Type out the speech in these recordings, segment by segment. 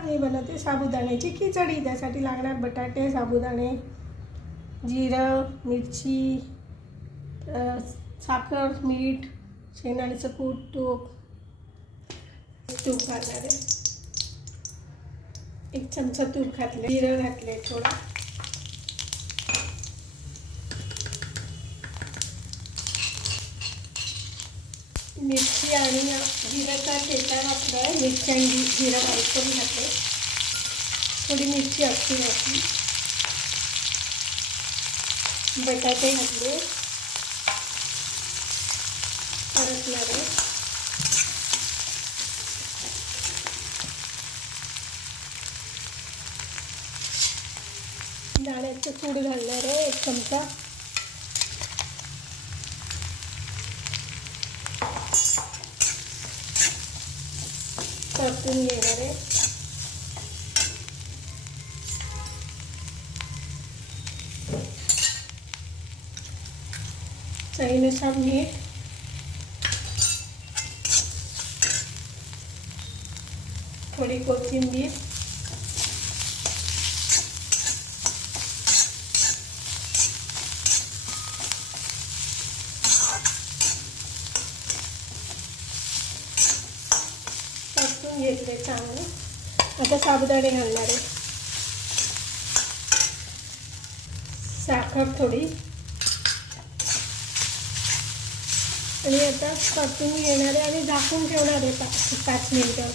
आज मी बनवते साबुदाण्याची खिचडी। त्यासाठी लागणार बटाटे, साबुदाणे, जिरं, मिरची, साखर, मीठ, शेंगदाण्याचं कूट, तूप घालणार आहे। 1 चमचा तूप घातले, जिरं घातले थोडं, मिरची आणि जिऱ्याचा ठेचा घातला, मिरची आणि जिरं बारीक करून घातले, थोडी मिरची असते घातली, बटाटे घातले, परतणार आहे, दाण्याचं कूट घालणार आहे 1 चमचा, परतून घेणार आहे, चवीनुसार मीठ, थोडी कोथिंबीर, परतून घेतले चांगलं। आता साबुदाणे घालणार आहे, साखर थोडी, आणि आता परतून घेणार आहे आणि झाकून ठेवणार आहे 5 मिनिटं।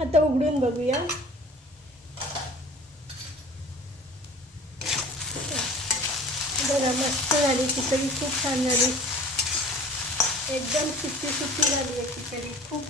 आता उघडून बघूया। बघा, मस्त झाली खिचडी, खूप छान झाली, एकदम सुकी सुकी झाली आहे खिचडी, खूप